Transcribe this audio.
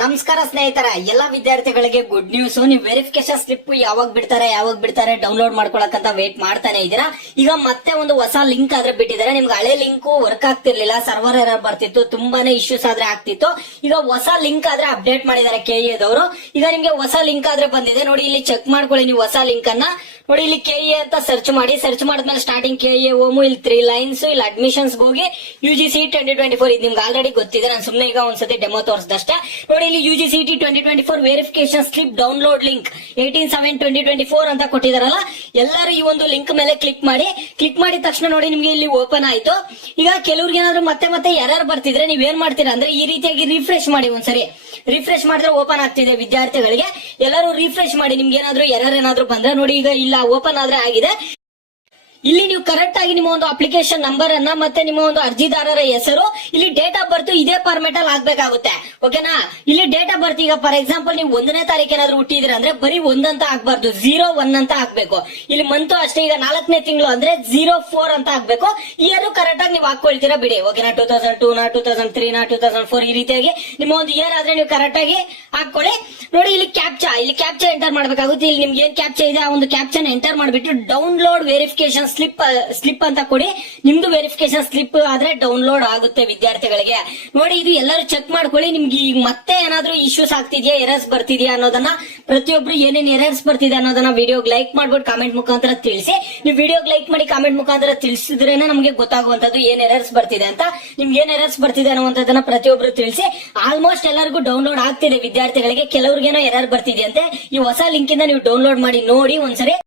ನಮಸ್ಕಾರ ಸ್ನೇಹಿತರ, ಎಲ್ಲಾ ವಿದ್ಯಾರ್ಥಿಗಳಿಗೆ ಗುಡ್ ನ್ಯೂಸ್. ನೀವು ವೆರಿಫಿಕೇಶನ್ ಸ್ಲಿಪ್ ಯಾವಾಗ ಬಿಡ್ತಾರೆ ಡೌನ್ಲೋಡ್ ಮಾಡ್ಕೊಳಕಂತ ವೇಟ್ ಮಾಡ್ತಾನೆ ಇದೀರಾ. ಈಗ ಮತ್ತೆ ಒಂದು ಹೊಸ ಲಿಂಕ್ ಆದ್ರೆ ಬಿಟ್ಟಿದ್ದಾರೆ. ನಿಮ್ಗೆ ಹಳೆ ಲಿಂಕ್ ವರ್ಕ್ ಆಗ್ತಿರ್ಲಿಲ್ಲ, ಸರ್ವರ್ ಎರರ್ ಬರ್ತಿತ್ತು, ತುಂಬಾನೇ ಇಶ್ಯೂಸ್ ಆದ್ರೆ ಆಗ್ತಿತ್ತು. ಈಗ ಹೊಸ ಲಿಂಕ್ ಆದ್ರೆ ಅಪ್ಡೇಟ್ ಮಾಡಿದ್ದಾರೆ ಕೆಇಎ ದವರು. ಈಗ ನಿಮ್ಗೆ ಹೊಸ ಲಿಂಕ್ ಆದ್ರೆ ಬಂದಿದೆ ನೋಡಿ, ಇಲ್ಲಿ ಚೆಕ್ ಮಾಡ್ಕೊಳ್ಳಿ. ನೀವು ಹೊಸ ಲಿಂಕ್ ಅನ್ನ ನೋಡಿ, ಇಲ್ಲಿ ಕೆಇಎ ಅಂತ ಸರ್ಚ್ ಮಾಡಿ. ಸರ್ಚ್ ಮಾಡಿದ್ಮೇಲೆ ಸ್ಟಾರ್ಟಿಂಗ್ ಕೆಇಎ ಓಮು, ಇಲ್ಲಿ 3 ಲೈನ್ಸ್, ಇಲ್ಲಿ ಅಡ್ಮಿಷನ್ಸ್ ಹೋಗಿ UGC 2024 ಇದು ನಿಮ್ಗೆ ಆಲ್ರೆಡಿ ಗೊತ್ತಿದೆ. ನಾನು ಸುಮ್ಮನೆ ಈಗ ಒಂದ್ಸತಿ ಡೆಮೋ ತೋರಿಸಿದಷ್ಟೇ. ನೋಡಿ, ಇಲ್ಲಿ UGC 2024 verification slip download link 18/7/2024 ಅಂತ ಕೊಟ್ಟಿದಾರಲ್ಲ. ಎಲ್ಲರೂ ಈ ಒಂದು ಲಿಂಕ್ ಮೇಲೆ ಕ್ಲಿಕ್ ಮಾಡಿ. ಕ್ಲಿಕ್ ಮಾಡಿದ ತಕ್ಷಣ ನೋಡಿ ನಿಮ್ಗೆ ಇಲ್ಲಿ ಓಪನ್ ಆಯ್ತು. ಈಗ ಕೆಲವ್ರಿಗೆ ಏನಾದ್ರು ಮತ್ತೆ ಎರರ್ ಬರ್ತಿದ್ರೆ ನೀವ್ ಏನ್ ಮಾಡ್ತೀರಾ ಅಂದ್ರೆ ಈ ರೀತಿಯಾಗಿ ರಿಫ್ರೆಶ್ ಮಾಡಿ. ಒಂದ್ಸರಿ ರಿಫ್ರೆಶ್ ಮಾಡಿದ್ರೆ ಓಪನ್ ಆಗ್ತಿದೆ ವಿದ್ಯಾರ್ಥಿಗಳಿಗೆ. ಎಲ್ಲರೂ ರಿಫ್ರೆಶ್ ಮಾಡಿ. ನಿಮ್ಗೆ ಏನಾದ್ರು ಎರರ್ ಏನಾದ್ರು ಬಂದ್ರೆ ನೋಡಿ, ಈಗ ಇಲ್ಲ ಓಪನ್ ಆದ್ರೆ ಆಗಿದೆ. ಇಲ್ಲಿ ನೀವು ಕರೆಕ್ಟ್ ಆಗಿ ನಿಮ್ಮ ಒಂದು ಅಪ್ಲಿಕೇಶನ್ ನಂಬರ್ ಅನ್ನ ಮತ್ತೆ ನಿಮ್ಮ ಒಂದು ಅರ್ಜಿದಾರರ ಹೆಸರು, ಇಲ್ಲಿ ಡೇಟ್ ಆಫ್ ಬರ್ತ್ ಇದೇ ಫಾರ್ಮೆಟ್ ಅಲ್ಲಿ ಹಾಕ್ಬೇಕಾಗುತ್ತೆ. ಓಕೆನಾ? ಇಲ್ಲಿ ಡೇಟ್ ಆಫ್ ಬರ್ತ್ ಈಗ ಫಾರ್ ಎಕ್ಸಾಂಪಲ್ ನೀವು 1ನೇ ತಾರೀಕು ಏನಾದ್ರು ಹುಟ್ಟಿದ್ರೆ ಅಂದ್ರೆ ಬರೀ 1 ಅಂತ ಹಾಕ್ಬಾರ್ದು, 01 ಅಂತ ಹಾಕ್ಬೇಕು. ಇಲ್ಲಿ ಮಂತು ಅಷ್ಟೇ. ಈಗ 4ನೇ ತಿಂಗಳು ಅಂದ್ರೆ 04 ಅಂತ ಹಾಕ್ಬೇಕು. ಇಯರ್ ಕರೆಕ್ಟ್ ಆಗಿ ನೀವು ಹಾಕೊಳ್ತೀರಾ ಬಿಡಿ. ಓಕೆನಾ? 2002 2003 2004 ಈ ರೀತಿಯಾಗಿ ನಿಮ್ಮ ಒಂದು ಇಯರ್ ಆದ್ರೆ ನೀವು ಕರೆಕ್ಟ್ ಆಗಿ ಹಾಕೊಳ್ಳಿ. ನೋಡಿ, ಇಲ್ಲಿ ಕ್ಯಾಪ್ಚಾ ಎಂಟರ್ ಮಾಡ್ಬೇಕಾಗುತ್ತೆ. ಇಲ್ಲಿ ನಿಮ್ಗೆ ಏನ್ ಕ್ಯಾಪ್ಚಾ ಇದೆ ಆ ಒಂದು ಕ್ಯಾಪ್ಚನ್ ಎಂಟರ್ ಮಾಡ್ಬಿಟ್ಟು ಡೌನ್ಲೋಡ್ ವೆರಿಫಿಕೇಶನ್ ಸ್ಲಿಪ್ ಅಂತ ಕೊಡಿ. ನಿಮ್ದು ವೆರಿಫಿಕೇಶನ್ ಸ್ಲಿಪ್ ಆದ್ರೆ ಡೌನ್ಲೋಡ್ ಆಗುತ್ತೆ ವಿದ್ಯಾರ್ಥಿಗಳಿಗೆ. ನೋಡಿ, ಇದು ಎಲ್ಲರೂ ಚೆಕ್ ಮಾಡ್ಕೊಳ್ಳಿ. ನಿಮ್ಗೆ ಈಗ ಮತ್ತೆ ಏನಾದ್ರೂ ಇಶ್ಯೂಸ್ ಆಗ್ತಿದ್ಯಾ, ಎರರ್ಸ್ ಬರ್ತಿದ್ಯಾ ಅನ್ನೋದನ್ನ, ಪ್ರತಿಯೊಬ್ರು ಏನೇನ್ ಎರರ್ಸ್ ಬರ್ತಿದೆ ಅನ್ನೋದನ್ನ ವಿಡಿಯೋಗೆ ಲೈಕ್ ಮಾಡ್ಬಿಟ್ಟು ಕಾಮೆಂಟ್ ಮುಖಾಂತರ ತಿಳಿಸಿ. ನೀವು ವಿಡಿಯೋಗೆ ಲೈಕ್ ಮಾಡಿ ಕಾಮೆಂಟ್ ಮುಖಾಂತರ ತಿಳಿಸಿದ್ರೇನೆ ನಮಗೆ ಗೊತ್ತಾಗುವಂತದ್ದು ಏನ್ ಎರರ್ಸ್ ಬರ್ತಿದೆ ಅಂತ. ನಿಮ್ಗೆ ಏನ್ ಎರರ್ಸ್ ಬರ್ತಿದೆ ಅನ್ನುವಂಥದ್ದನ್ನ ಪ್ರತಿಯೊಬ್ರು ತಿಳಿಸಿ. ಆಲ್ಮೋಸ್ಟ್ ಎಲ್ಲರಿಗೂ ಡೌನ್ಲೋಡ್ ಆಗ್ತಿದೆ ವಿದ್ಯಾರ್ಥಿಗಳಿಗೆ. ಕೆಲವ್ರಿಗೇನೋ ಎರರ್ ಬರ್ತಿದೆ ಅಂತೆ. ಈ ಹೊಸ ಲಿಂಕ್ ಇಂದ ನೀವು ಡೌನ್ಲೋಡ್ ಮಾಡಿ ನೋಡಿ ಒಂದ್ಸರಿ.